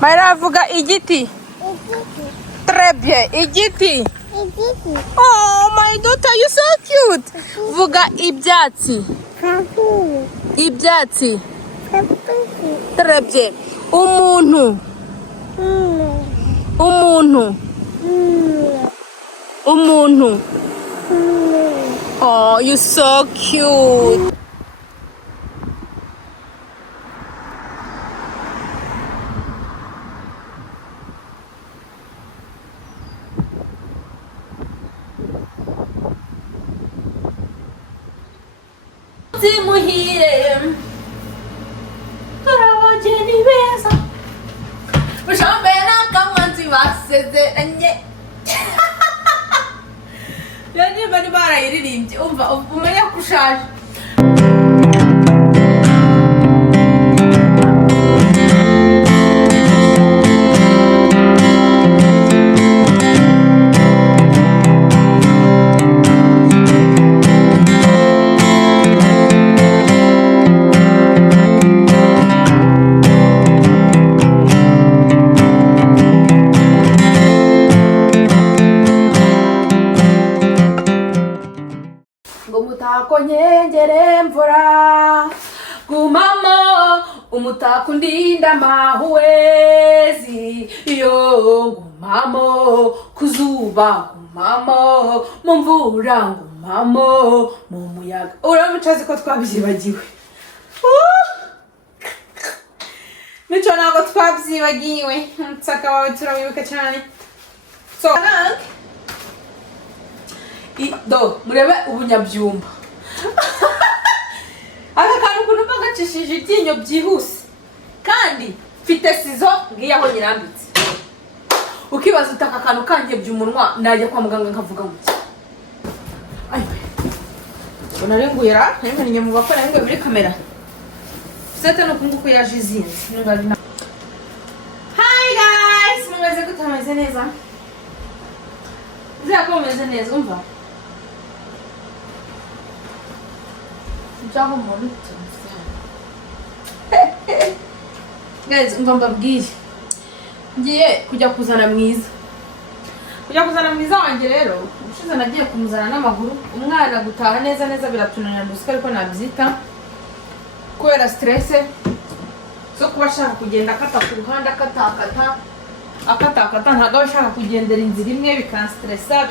Baravuga igiti. Utarebye igiti. Oh my daughter, you so cute. Vuga ibyatsi. Ibyatsi. Utarebye umuntu. Umuntu. Umuntu. Oh, you so cute. Muhire turabageni beza bushambe n'akamanzi basezeranye yani bari barayiririmbye umva umenya kushaje Konyengere mvura gumamo umutako ndinda mahuwezi yo gumamo kuzuba gumamo mu mvura gumamo mu muyaga uramucazi ko twabyibagiwe nico ntabwo twabyibagiwe nsaka wawe turabibuka cyane so do murebe ubunyabyumba aka kantu ukuntu bagacishije ibyinyo byihuse kandi mfite sizo ngiye aho nyirambitse ukibaza utaka akantu kangebye umunwa najya kwa muganga nkavuga ngo ayiwe unarenguira namenye mu bakora ngo muri kamera seta no kunguko yaje izinze Hi guys mumeze gutameze neza zakomeze neza umva Jabo muito. Guys, mbabwire. Ngiye kujya kuzana mwiza. Wanjye rero, ushize nagiye kumuzana n'amaguru, umwana gutaha neza biratunanira ndusika ariko nabyita. Kubera stress so kuba ashaka kugenda akata ku ruhande akatakata ntabwo ashaka kugendera inzira imwe bikanstressa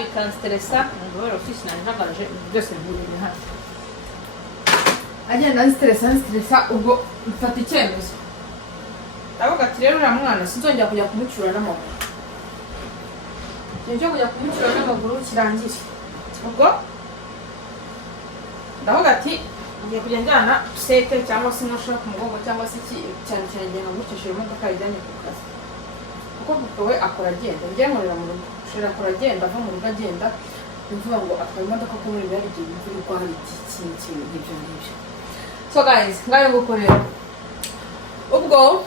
ngo rero office nanje nagaraje byose biri hano. Agenda stressa ubwo mfata icyemezo ndavuga ati rero uriya mwana sinzongera kujya kumucura n'amaguru kirangire ubwo ndavuga ati ngiye kujya njyana sete cyangwa se nkoshora ku mugongo cyangwa se cyane ngiye nkamucishira imodoka ijyanye ku kazi kuko kuko we akora agenda njye nkorera mu rugo ushobora akora agenda ava mu rugo agenda imvuga ngo atwaye imodoka ko muri bari igihe imvura igwa hari ikintu ngibyo. So guys, ngayo gukorera ubwo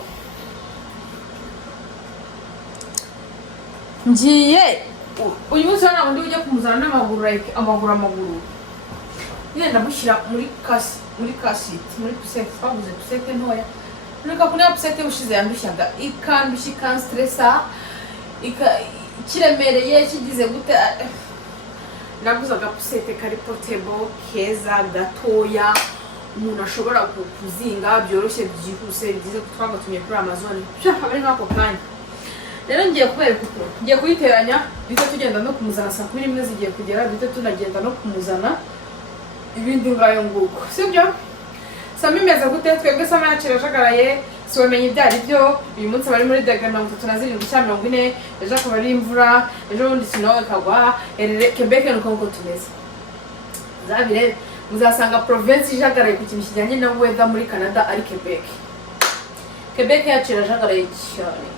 ngiye uyu munsi ntabwo ndi ujya kumuzana n'amaguru like amaguru ngenda mushyira muri kasiti muri pusete twaguze pusete ntoya nuko kuri pusete ushize yandushyaga ikandushya ikanstressa kiremereye kigize gute naguze agapusete kari portable keza gatoya umuntu ashobora kuzinga byoroshye byihuse byize twagatumye kuri Amazon ari nk'ako kanya rero ngiye kubereka uko ngiye kuyiteranya bite tugenda no kumuzana saa 11 zigiye kugera bite tunagenda no kumuzana ibindi ngayo nguko sibyo Sami meze gute twebwe sama yacirashagaraye siwamenye ibyari byo uyu munsi bari muri Dagana 37 ejo akaba ari imvura ejo bundi sinowe kagwa Quebec nuko tumeze zabire muzasanga province ijagaraye ku kintu kijyanye na weather muri Canada ari Quebec yacirashagaraye cyane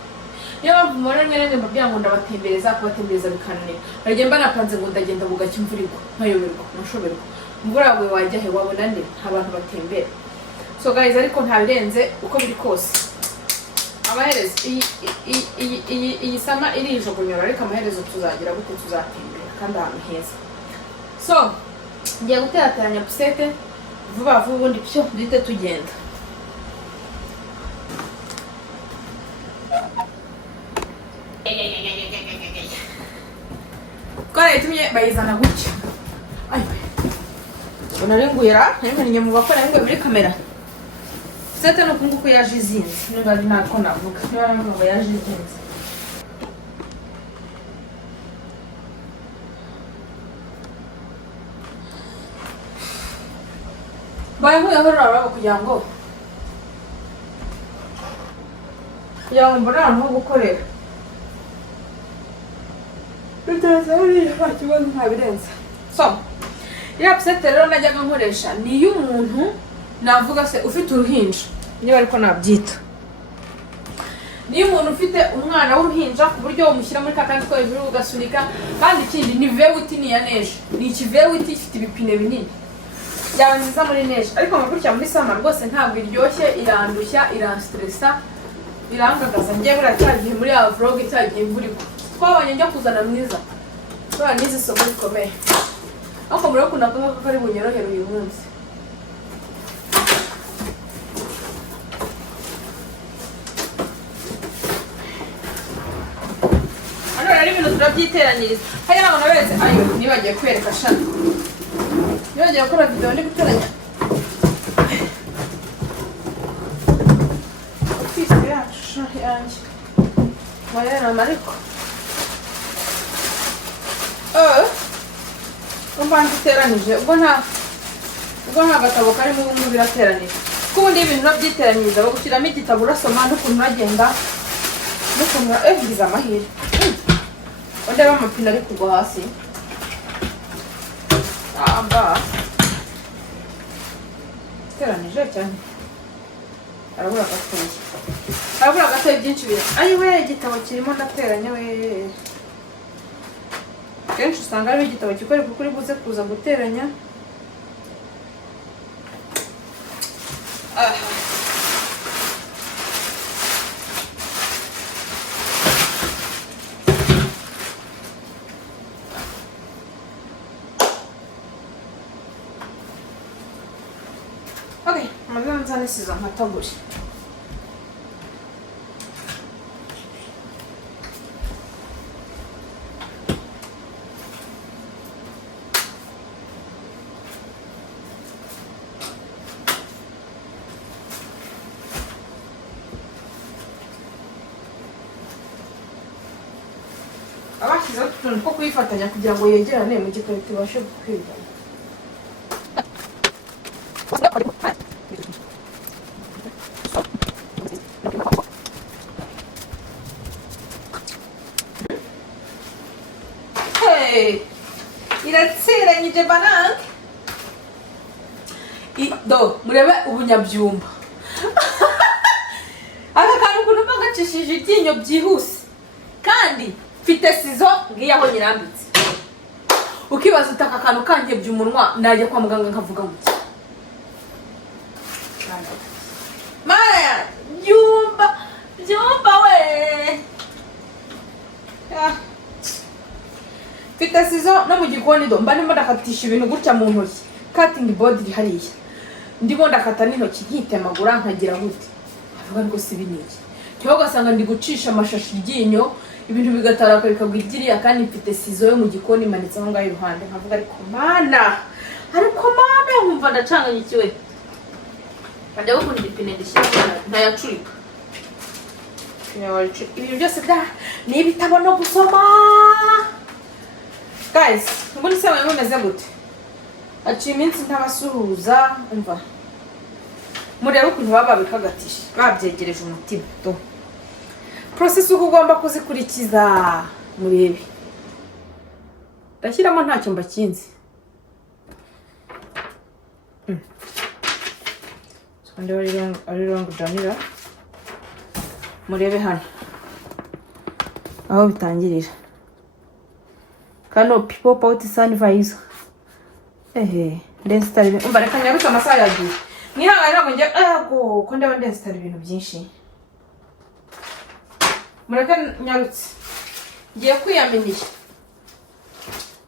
niyo mpamvu mbona mwene mbabwira ngo ndabatembereza kubatembereza bikananira bagenda napanze ngo ndagenda bugacya imvura igwa nkayoberwa nashoberwa imvura we wajya he wabona nde abantu batembera so guys ariko ntabirenze uko biri kose amaherezo iyi sama irijugunyora ariko amaherezo tuzagira gute tuzatembera kandi ahantu heza so ngiye guterateranya pusete vuba ubundi byo duhite tugenda imana yatumye bayizana gutya. Ayo unarenguira ntimenye mu bakora ngo muri kamera seta no kunguko yaje izinze niba ari nako navuga niba navuga yaje izinze. Bayaho yahora kugira ngo mbona ahantu ho gukorera bitaza ari ikibazo ntabirenza. So iriya pusete rero najyaga nkoresha ni iy'umuntu navuga se ufite uruhinja niba ariko nabyita. Niyo umuntu ufite umwana w'uruhinja ku buryo umushyira muri kakandi ko hejuru ugasunika, kandi ikindi ni vewiti ni ya neje, ni ikivewiti ifite ibipine binini yaba nziza muri neje. Ariko amakurikira muri sama rwose ntabwo iryoshye, irandushya, iranstresa, irangagaza. Njye buriya cyagiye muri ya vlog cyagiye imvura igwa twabonye njya kuzana mwiza kubera n'izi somo rikomeye. Ariko muri yo kunaka nk'ako kari bunyorohere uyu munsi. Hano rero ibintu turabyiteranyiriza. Haya ntabwo naberetse ayo nibagiye kwereka shana. Nibagiye gukora video ndi guteranya. Ofisi yacu yanjye. Wayera mariko. Umbanza iteranije ubwo nta gatabo karimo ubundi birateranije. Kubundi ibintu nabyiteranyiriza bagushyiramo igitabo urasoma n'ukuntu uragenda n'ukuntu ngize amahirwe. Ndeba amapine ari kugwa hasi. Iteranije cyane. Arabura gatoya byinshi biri. Ayiwe igitabo kirimo ndateranya we. Kenshi usanga ari igitabo kikoreka kuri buze kuza guteranya. Okay, amazina nzanisiza nkataguri. Abashyizeho utuntu two kuyifatanya kugira ngo yegerane mu gikarito ibashe gukwirwanya. Iratseranyije banange. Murebe ubunyabyumba. Aka kantu ukuntu bagacishije iryinyo byihuse. Kandi mfite sizo ngiye aho nyirambitse. Ukibaza utaka kantu kangebye umunwa najya kwa muganga nkavuga ngo Maya, byumba we. Mfite sizo no mu gikoni mba ndimo ndakatisha ibintu gutya mu ntoki. Cutting board iri hariya. Ndimo ndakata n'intoki nkitemagura nkagira gute. Avuga ngo si biniki. Cyo gasanga ndi gucisha amashashi iryinyo, ibintu bigataraka bikagwigiriya, kandi mfite sizo yo mu gikoni manitse aho ngaho iruhande. Nkavuga ariko mana nkumva ndacanganye ikiwe. Kandi abo kundi dipine ndishyira ntayacurika. Ibintu byose ni ibitabo no gusoma. Guys, mbona se mwe mumeze gute? Aciye iminsi ntabasuhuza, umva. Murebe ukuntu baba bikagatisha, babyegereje umutima to. Process uko ugomba kuzikurikiza murebe. Ndashyiramo ntacyo mbakinze. Sonde ari rongo Janira. Murebe hano. Aho bitangirira. Kano people out sunrise. Ndestari umva reka nyarutse amasaha yagiye. Nihangana ngo njye ko ndeba ndestari ibintu byinshi. Mureka nyarutse. Ngiye kwiyamenyesha.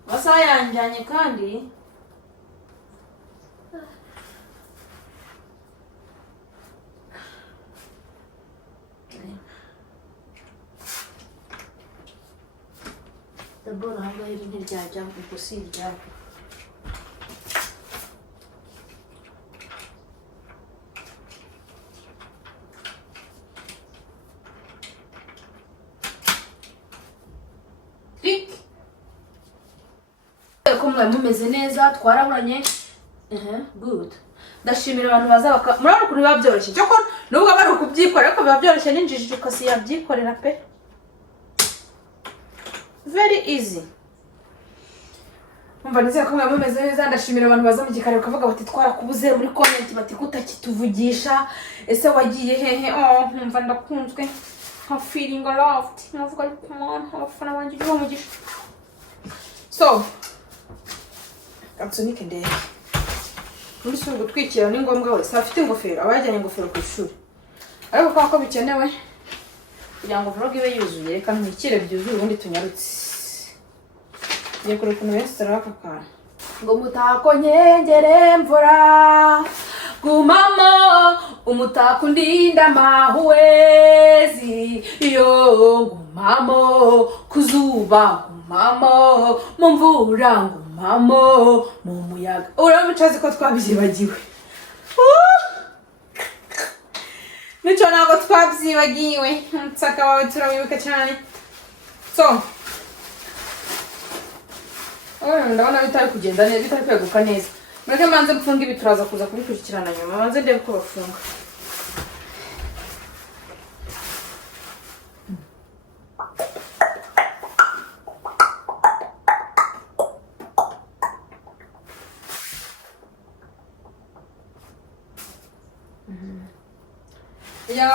Amasaha yanjyanye kandi d'abord hanga iri ntiryajya ubwo si iryabo ko mumeze neza twaraburanye good ndashimira abantu bazabaka murabona ukuntu biba byoroshye cyo ko nubwo bari kubyikora ariko biba byoroshye n'injiji ukasi yabyikorera pe very easy umva nizeye ko mumeze neza ndashimira abantu baza mu gikari bakavuga bati twarakubuze muri comment bati kutakituvugisha ese wagiye hehe umva ndakunzwe nka feeling loved navuga come on abafana banje umugisha so Antonike ndeye muri so gutwikira ni ngombwa wese afite ingofero abajyanye ingofero ku ishuri ariko kako bikenewe kugira ngo vlog ibe yuzuye reka ntwikire byuzuye ubundi tunyarutse ngiye kure kuno restaurant aka kana ngo mutako nkengere mvura gumamo umutako ndinda mahuwezi yo gumamo kuzuba gumamo mu mvura gumamo mu muyaga uramucazi ko twabyibagiwe nico ntabwo twabyibagiwe nsaka wawe turawibuka cyane so ndabona bitari kugenda neza bitari kweguka neza mureke manze mfunga ibi turaza kuza kubikurikirana nyuma manze ndebe ko bafunga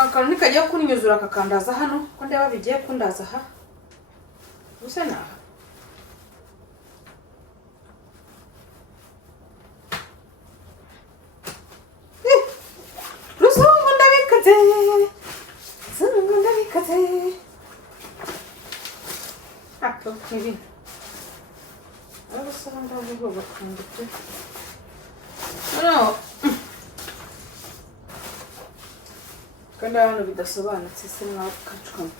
akantu ntikajya kunyuzura akakandaza hano ko ndeba bigiye kundaza aha gusa naha ruzungu ndabikaze ako kiri arasa ndavuga bakandike no kandi hano bidasobanutse se mwakacukamo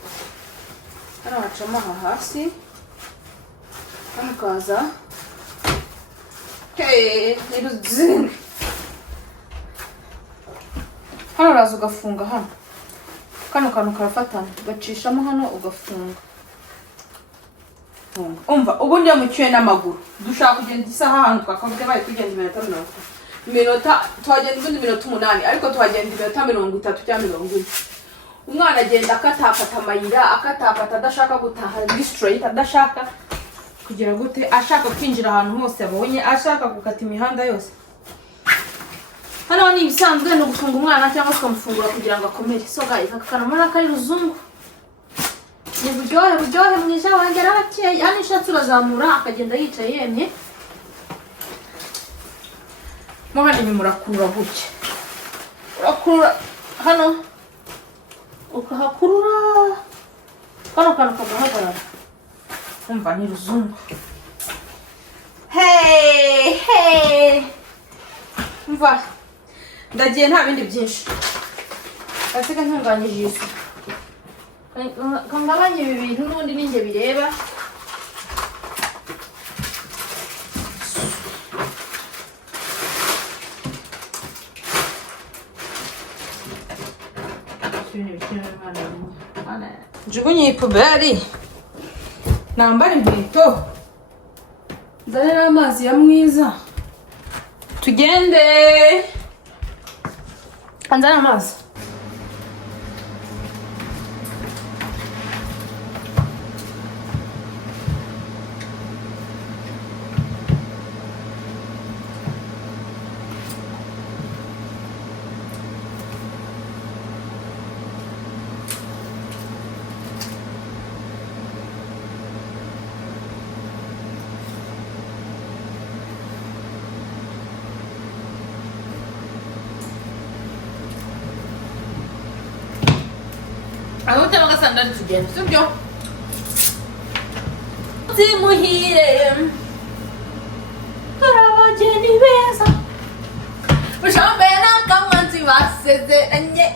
hano hacamo aha hasi hano kaza niruzinga hano uraza ugafunga hano kano kantu karafatana ugacishamo hano ugafunga umva ubundi iyo mucyuye n'amaguru dushaka kugenda isaha hano twakavuga bari kugenda iminota tuhagenda ubundi minota 8 ariko tuhagenda iminota 30 cyangwa 40 umwana agenda akatakata amayira akatakata adashaka gutaha straight adashaka kugira gute ashaka kwinjira ahantu hose abonye ashaka gukata imihanda yose hano ni ibisanzwe no gufunga umwana cyangwa ukamufungura kugira ngo akomere so guys akakanamara kari ruzungu ni buryohe mwiza wangera bakeye hano ishatse urazamura akagenda yicaye yemye mohani murakura gutya urakura hano ukahakurura kano kantu kagahagarara umva ni ruzungu hey umva ndagiye nta bindi byinshi asiga ntunganyije isi kangabanye ibi bintu n'undi ninjye bireba njugunye puberi nambara inkweto nzane n'amazi ya mwiza tugende anzana amazi Amuta magasanda tugenda sibyo Timuhire Turabageni beza Ushambe nakamanzi basezeranye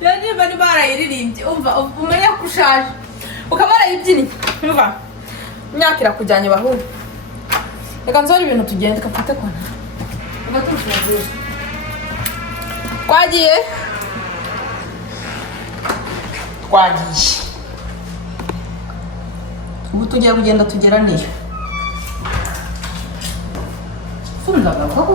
Yani bari barayiririmbye umva umenya kushaje ukamara ibyini umva imyaka irakujyanye bahuru reka nzore ibintu tugenda kapate kona twagiye ubu tugiye kugenda tugera niyo fundaga koko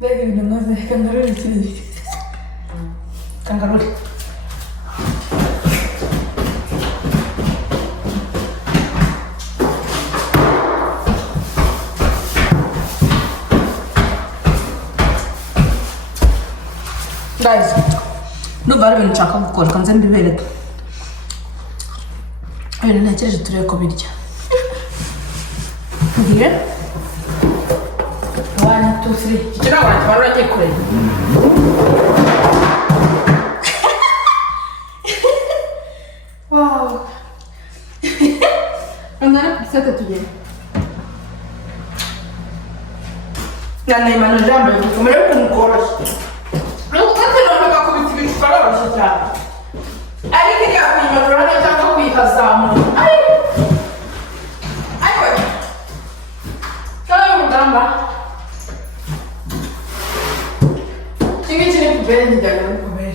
Bega ibintu maze kangaruri ikiri kangaruri guys nubara ibintu nshaka gukora kanze mbibereke ibintu ntekereje turebe ko birya ngiye 1 2 3 kikira abantu baragiye kureba wow andare pisate tugenda nana imana jambo kumere kumukora nuko kandi bakubita ibicwa barashya ariko iyo kwimanura cyangwa kwihazamura ayo cyangwa mugamba Tinha de ver me dando comer.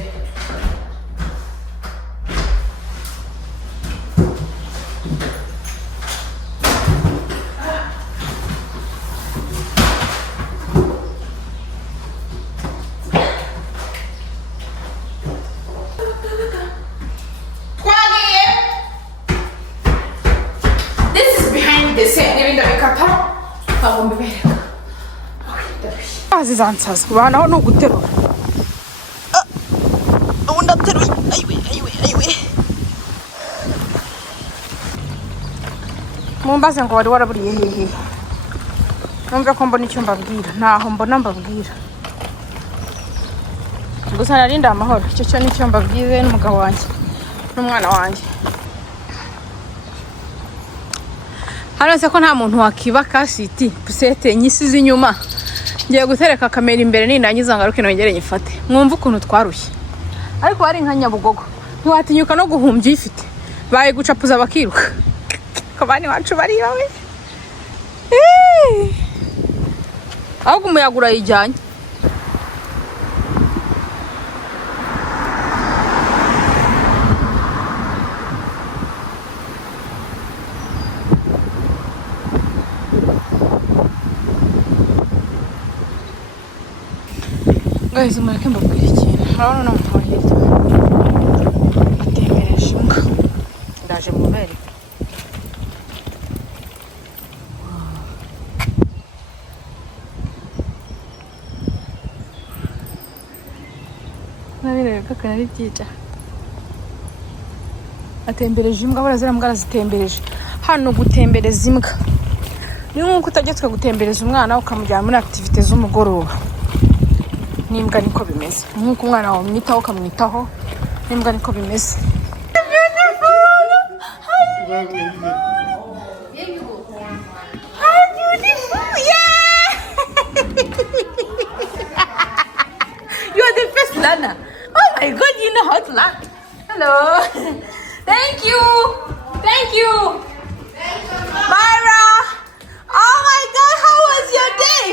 This is behind the scene. Even though I can't talk, I won't be back. Zizansaza banaho no guterura ubundi ateruye ayiwe mumbaze ngo wari waraburiye hehe numve ko mbona icyo mbabwira ntaho mbona mbabwira gusa narinda amahoro icyo cyo nicyo mbabwize n'umugabo wanjye n'umwana wanjye hano se ko nta muntu wakiba kasiti pusete nyisize inyuma ngiye gutereka kamera imbere nindangiza ngaruke nongere nyifate mwumva ukuntu twarushye ariko hari nka Nyabugogo ntiwatinyuka no guhumbya ifite baye gucapuza bakiruka kabani wacu bari bawe ahubwo umuyaga urayijyanye guys mureke mbabwira ikintu urabona no mu hirya atembereje imbwa ndaje mubereke nabireka kanari byica atembereje imbwa barazira mbwa arazitembereje hano gutembereza imbwa ni nkuko utajyetswe gutembereza umwana ukamujyana muri activite z'umugoroba n'imbwa niko bimeze nkuko umwana wawe umwitaho ukamwitaho n'imbwa niko bimeze You're the first learner. Oh my god, you know how to laugh. Hello. Thank you. Myra. Oh my god, how was your day?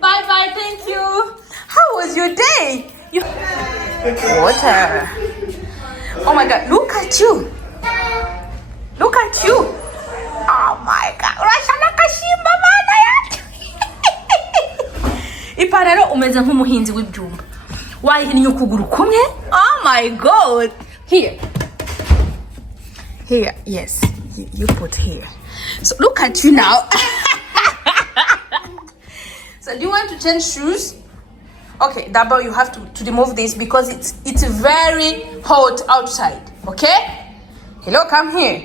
Bye, thank you. How was your day? Water. Oh my god, look at you. Oh my god. Urashana kashimba mana yacu. Iparero umeze nk'umuhinzi w'ibyumba. Wayihinnye ukuguru kumwe? Oh my god. Here, yes. You put here. So look at you now. So do you want to change shoes? Okay, Double, you have to remove this because it's very hot outside. Okay? Hello, come here.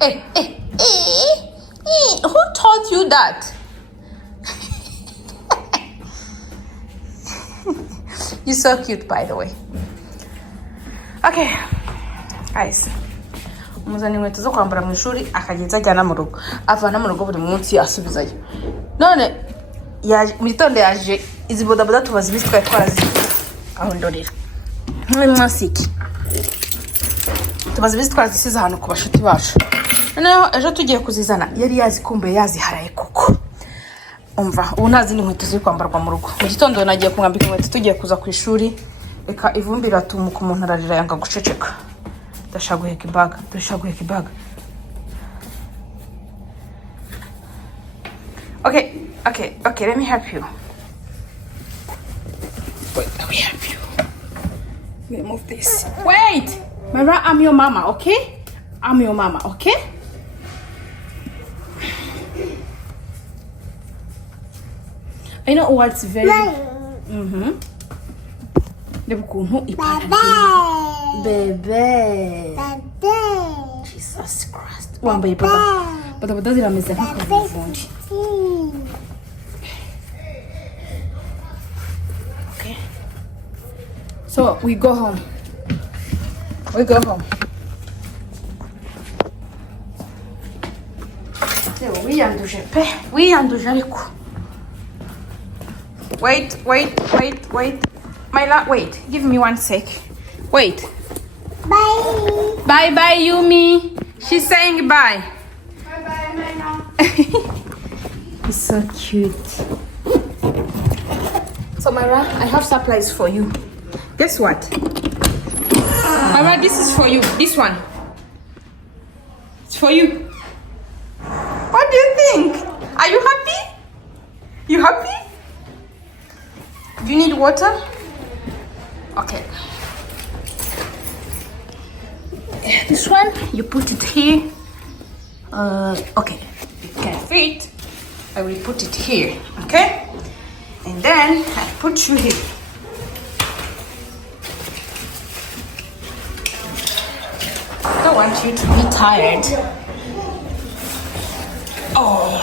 Hey. Who taught you that? You're so cute, by the way. Okay, guys. Umuzani inkweto zo kwambara mu ishuri akageza ajyana mu rugo. Avana mu rugo buri munsi asubizayo. None mu gitondo yaje izi bodaboda tubaza ibisi twari twarazi aho ndorera mwasiki tubaza ibisi twarazisize ahantu ku bashuti bacu noneho ejo tugiye kuzizana yari yazikumbuye yaziharaye koko umva ubu ntazi n'inkweto ziri kwambarwa mu rugo mu gitondo nagiye kumwambika inkweto tugiye kuza ku ishuri reka ivumbi iratumuka umuntu ararira yanga guceceka ndashaka guheka ibaga Okay, let me help you. Wait, let me help you. Let me move this. Wait! Mara, I'm your mama, okay? I'm your mama, okay? I know what's very... Bebe. Jesus Christ. Wambaye bodaboda zirameze nk'akavundi. Okay. So we go home. Wiyanduje ariko. Wait. My love, wait. Give me 1 sec. Wait. Bye, Yumi. She's saying bye. Bye, my mom. It's so cute. So, Myra, I have supplies for you. Guess what? Myra, this is for you. This one. It's for you. What do you think? Are you happy? You happy? Do you need water? Okay. This one, you put it here. Okay, it can fit. I will put it here, okay? And then I put you here. I don't want you to be tired. Oh,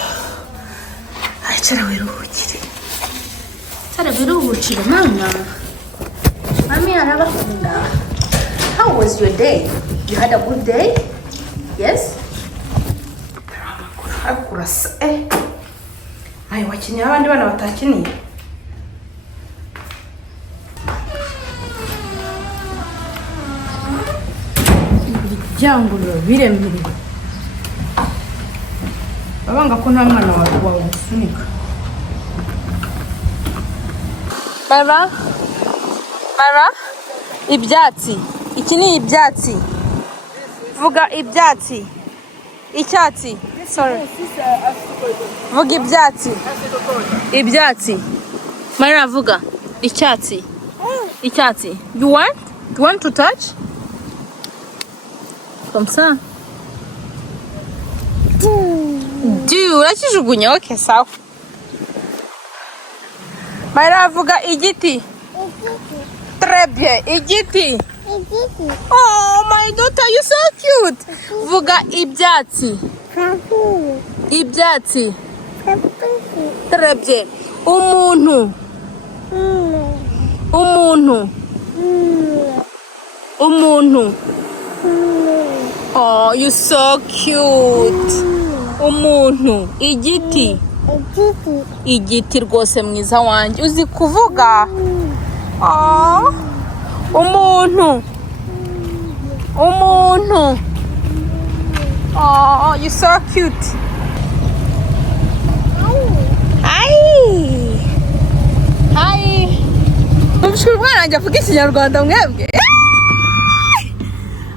Mama. How was your day? You had a good day? Yes? Ay, wakinnye abandi bana batakiniye. Ibyangulo biremere. Babanga ko nta mwana wawe gusunika. Mara? Ibyatsi. Iki ni ibyatsi. Vuga ibyatsi. Icyatsi. Sorry. Vuga ibyatsi. Ibyatsi. Mara vuga. Icyatsi. Icyatsi. You want to touch? Comme ça. Urakijugunya okay sawa. Mara vuga igiti. Utarebye igiti. Oh my daughter, you so cute. Vuga ibyatsi. Ibyatsi. Utarebye umuntu. Oh, you so cute. Umuntu. Igiti rwose mwiza wanjye. Uzi kuvuga? Oh. Umuntu. Oh, you so cute. Hi. Mubishwe umwana wanjye avuga ikinyarwanda mwebwe.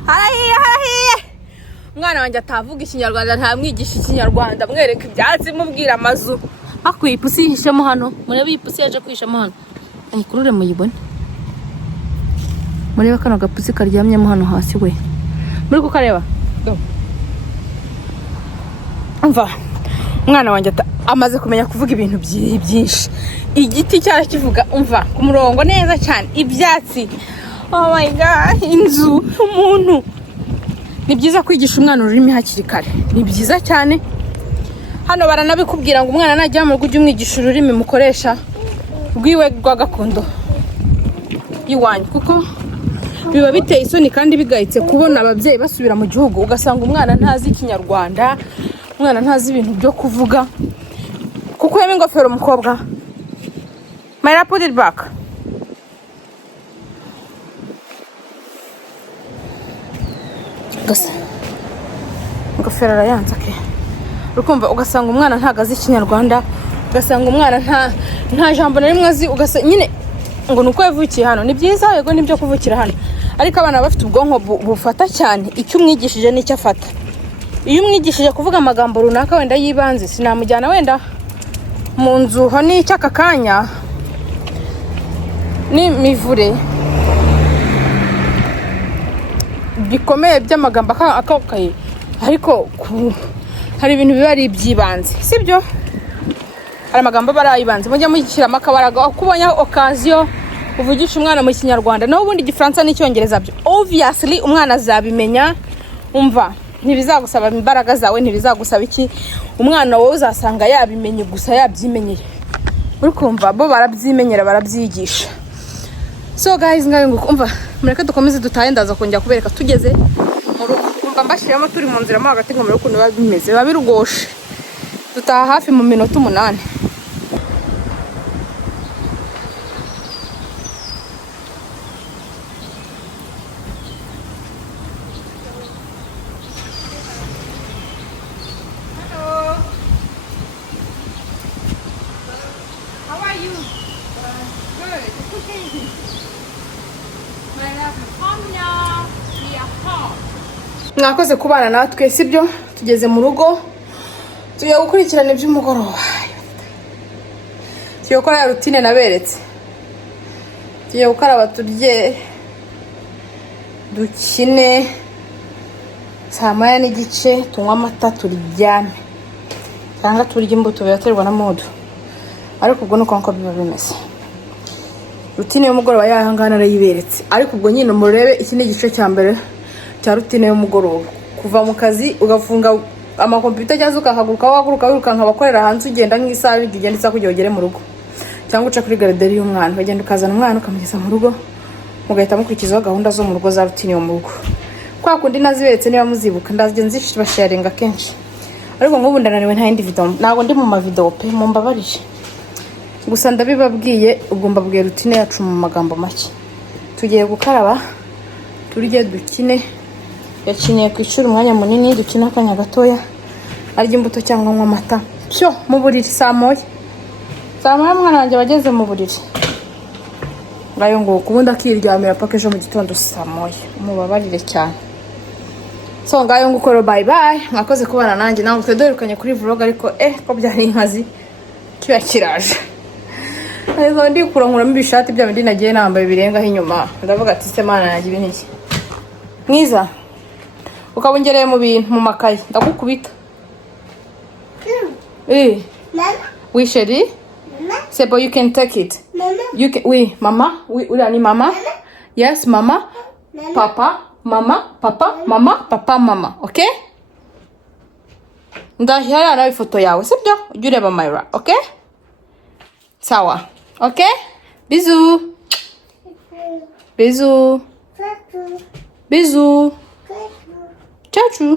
Hi. Umwana wanjye atavuga ikinyarwanda ntamwigisha ikinyarwanda mwereka ibyatsi mubwira amazu. Akwiye ipusi yihishemo hano. Murebe ipusi yaje kwishamo hano. Kurure muyibone. Mureba kano gapusi karyamyemo hano hasi we. Muri kukareba? Umva. Umwana wanjye amaze kumenya kuvuga ibintu byinshi. Igiti cyara kivuga umva ku murongo neza cyane. Ibyatsi. Oh my god, inzu, umuntu. Ni byiza kwigisha umwana ururimi hakiri kare. Ni byiza cyane. Hano baranabikubwira ngo umwana najya mu rugo ujye umwigisha ururimi mukoresha rwiwe rwa gakondo. Iwanyu kuko biba biteye isoni kandi bigayitse kubona ababyeyi basubira mu gihugu ugasanga umwana ntazi ikinyarwanda, umwana ntazi ibintu byo kuvuga. kukuyemo ingofero umukobwa. Mayra, put it back. Gusa ingofero arayanze ke. Urukumva ugasanga umwana ntago azi ikinyarwanda, ugasanga umwana nta jambo na rimwe azi, ugasanga nyine ngo nuko yavukiye hano. Ni byiza yego nibyo kuvukira hano, ariko abana bafite ubwonko bufata cyane icyo umwigishije n'icyo afata. Iyo umwigishije kuvuga amagambo runaka wenda yibanze, sinamujyana wenda mu nzu ho n'icyo aka kanya ni mivure bikomeye by'amagambo akakaye, ariko hari ibintu biba ari iby'ibanze, sibyo? Hari amagambo barayibanze mujya mushyiramo akabaraga kubonye occasion uvugisha umwana mu kinyarwanda, naho ubundi igifaransa n'icyongereza byo obviously umwana azabimenya. Umva, ntibizagusaba imbaraga zawe, ntibizagusaba iki, umwana wowe uzasanga yabimenye gusa yabyimenyeye. Uri kumva bo barabyimenyera, barabyigisha. So guys, ngayo umva, mureke dukomeze dutahe, ndaza kongera kubereka tugeze mu rugo. Umva mbashiramo turi mu nzira mo hagati ngo mureke ukuntu bimeze, babirugoshe. Dutaha hafi mu minota 8. Mwakoze kubana natwe, sibyo? Tugeze mu rugo, tugiye gukurikirana iby'umugoroba. Tugiye gukora ya rutine naberetse. Tugiye gukaraba, turye, dukine, saa 9:30 tunywa amata, turyame cyangwa turya imbuto byaterwa na modo, ariko ubwo nuko nko biba bimeze. Rutine y'umugoroba yahangana arayiberetse, ariko ubwo nyine murebe iki ni igice cya mbere cya rutine y'umugoroba. Kuva mu kazi ugafunga amakompiyuta cyangwa ukahaguruka wirukanka abakorera hanze, ugenda nk'isaha igenda isa kugira ugere mu rugo, cyangwa uca kuri garaderi y'umwana, bagenda ukazana umwana ukamugeza mu rugo, mugahita mukurikizaho gahunda zo mu rugo za rutine yo mu rugo. Kwa kundi naziberetse niba muzibuka, ndazige nzishibasharinga kenshi, ariko nk'ubu ndananiwe nta yindi video, ntago ndi mu mavideo pe, mumbabarije. Gusa ndabibabwiye, ubwo mbabwiye rutine yacu mu magambo make. Tugiye gukaraba, turye, dukine, yacinye ku ishuri umwanya munini, dukina akanya gatoya, arya imbuto cyangwa nywa amata, byo mu buriri saa 9. Saa 9 mwana wanjye bageze mu buriri. Ngayo ngo kubundi akiryamira paka ejo mu gitondo saa 9. Umubabarire cyane. So ngayo ngo ukora bye bye. Mwakoze kubana nanjye, nawe twedorukanye kuri vlog, ariko ko byari inkazi kiba kiraje. Ayo ndi kurankuramo ibishati bya bindi nagiye nambaye birengaho inyuma. Ndavuga ati se mana yanjye ibiniki. Mwiza. Ukabongereye mu bintu mu makayi, ndagukubita. Mama. Oui chérie. Mama. C'est bon, you can take it. Mama. You can, oui, mama. Oui, urani mama. Mama. Yes, mama. Mama. Papa, mama, papa, mama, papa, mama. Okay? Ndahira na ifoto yawe, sibyo? Ujye ureba Myra, okay? Sawa. Okay? Bisous. Bisous. Bisous. Ciao.